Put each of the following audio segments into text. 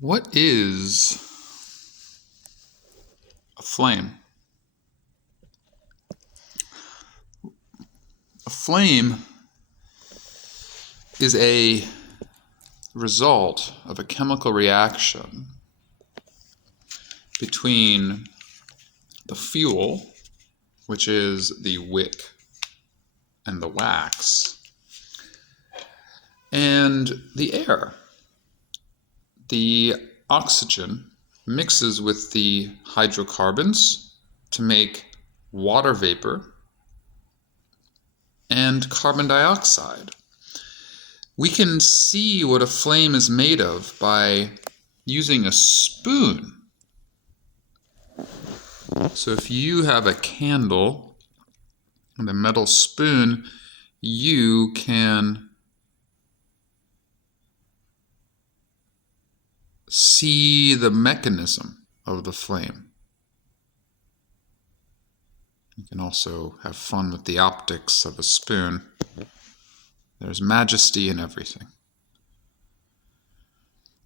What is a flame? A flame is a result of a chemical reaction between the fuel, which is the wick and the wax, and the air. The oxygen mixes with the hydrocarbons to make water vapor and carbon dioxide. We can see what a flame is made of by using a spoon. So if you have a candle and a metal spoon, you can see the mechanism of the flame. You can also have fun with the optics of a spoon. There's majesty in everything.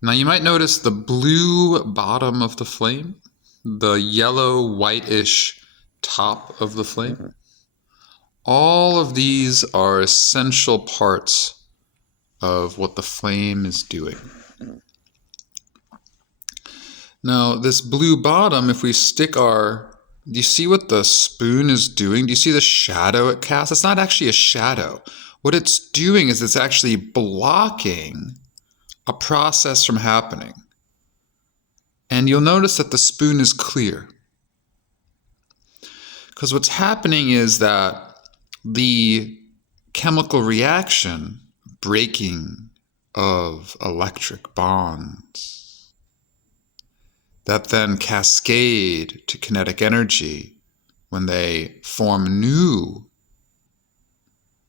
Now you might notice the blue bottom of the flame, the yellow whitish top of the flame. All of these are essential parts of what the flame is doing. Now this blue bottom, if we stick our, do you see what the spoon is doing? Do you see the shadow it casts? It's not actually a shadow. What it's doing is it's actually blocking a process from happening. And you'll notice that the spoon is clear. Because what's happening is that the chemical reaction, breaking of electric bonds, that then cascade to kinetic energy when they form new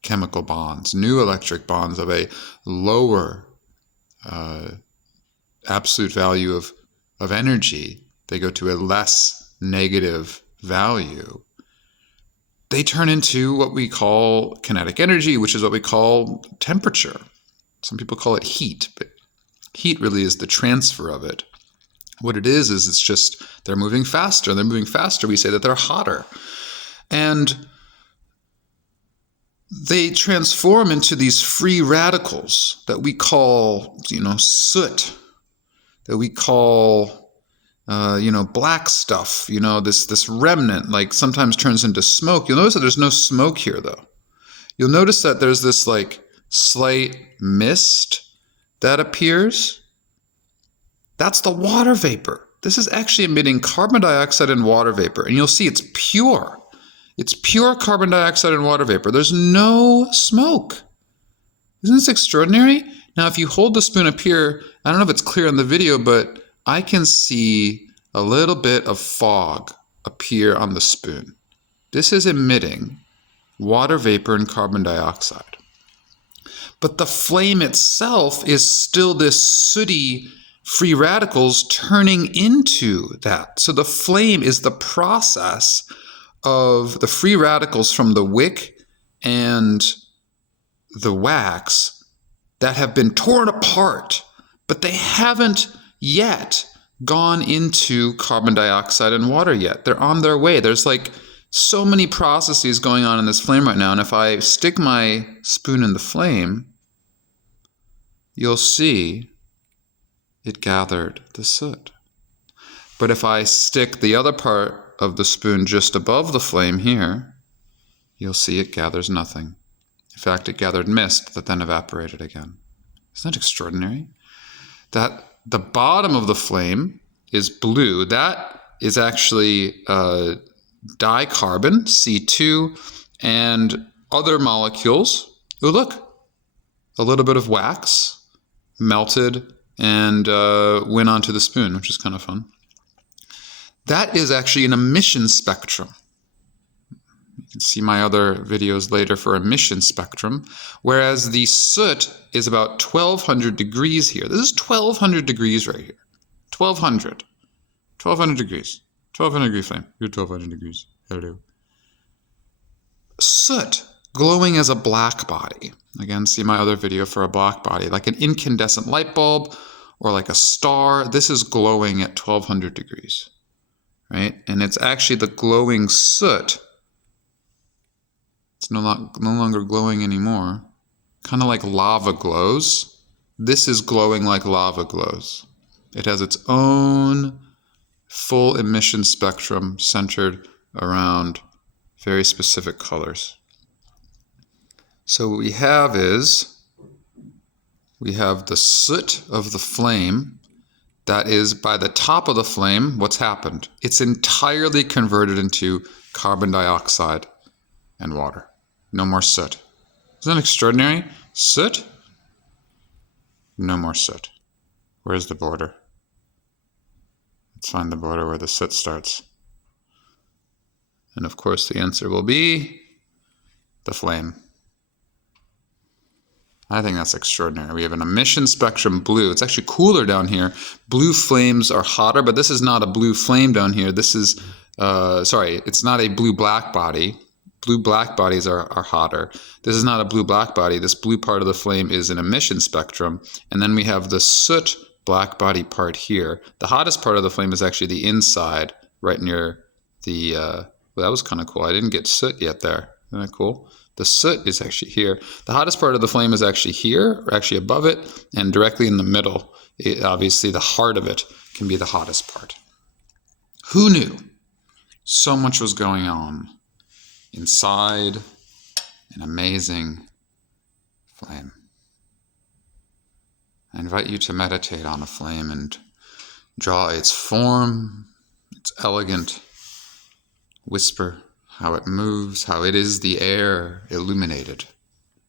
chemical bonds, new electric bonds of a lower absolute value of energy. They go to a less negative value. They turn into what we call kinetic energy, which is what we call temperature. Some people call it heat, but heat really is the transfer of it. What it is it's just they're moving faster. They're moving faster. We say that they're hotter. And they transform into these free radicals that we call, soot, that we call, black stuff, this remnant, like sometimes turns into smoke. You'll notice that there's no smoke here, though. You'll notice that there's this slight mist that appears. That's the water vapor. This is actually emitting carbon dioxide and water vapor. And you'll see it's pure. It's pure carbon dioxide and water vapor. There's no smoke. Isn't this extraordinary? Now, if you hold the spoon up here, I don't know if it's clear in the video, but I can see a little bit of fog appear on the spoon. This is emitting water vapor and carbon dioxide. But the flame itself is still this sooty free radicals turning into that. So the flame is the process of the free radicals from the wick and the wax that have been torn apart, but they haven't yet gone into carbon dioxide and water yet. They're on their way. There's so many processes going on in this flame right now. And if I stick my spoon in the flame, you'll see it gathered the soot. But if I stick the other part of the spoon just above the flame here, you'll see it gathers nothing. In fact, it gathered mist that then evaporated again. Isn't that extraordinary? That the bottom of the flame is blue. That is actually dicarbon, C2, and other molecules. Oh, look, a little bit of wax melted and went onto the spoon, which is kind of fun. That is actually an emission spectrum. You can see my other videos later for emission spectrum, whereas the soot is about 1200 degrees here. This is 1200 degrees right here. 1200 degrees. 1200 degree flame. You're 1200 degrees. Hello. Soot glowing as a black body. Again, see my other video for a black body, like an incandescent light bulb or like a star. This is glowing at 1200 degrees, right? And it's actually the glowing soot. It's no longer glowing anymore. Kind of like lava glows. This is glowing like lava glows. It has its own full emission spectrum centered around very specific colors. So what we have is, we have the soot of the flame. That is, by the top of the flame, what's happened? It's entirely converted into carbon dioxide and water. No more soot. Isn't that extraordinary? Soot? No more soot. Where's the border? Let's find the border where the soot starts. And of course the answer will be the flame. I think that's extraordinary. We have an emission spectrum blue. It's actually cooler down here. Blue flames are hotter, but this is not a blue flame down here. This is, it's not a blue-black body. Blue-black bodies are hotter. This is not a blue-black body. This blue part of the flame is an emission spectrum. And then we have the soot black body part here. The hottest part of the flame is actually the inside, right near the, well, that was kind of cool. I didn't get soot yet there. Isn't that cool? The soot is actually here. The hottest part of the flame is actually here, or actually above it, and directly in the middle. Obviously, the heart of it can be the hottest part. Who knew? So much was going on inside an amazing flame. I invite you to meditate on a flame and draw its form, its elegant whisper, how it moves, how it is the air illuminated.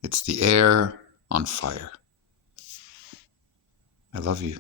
It's the air on fire. I love you.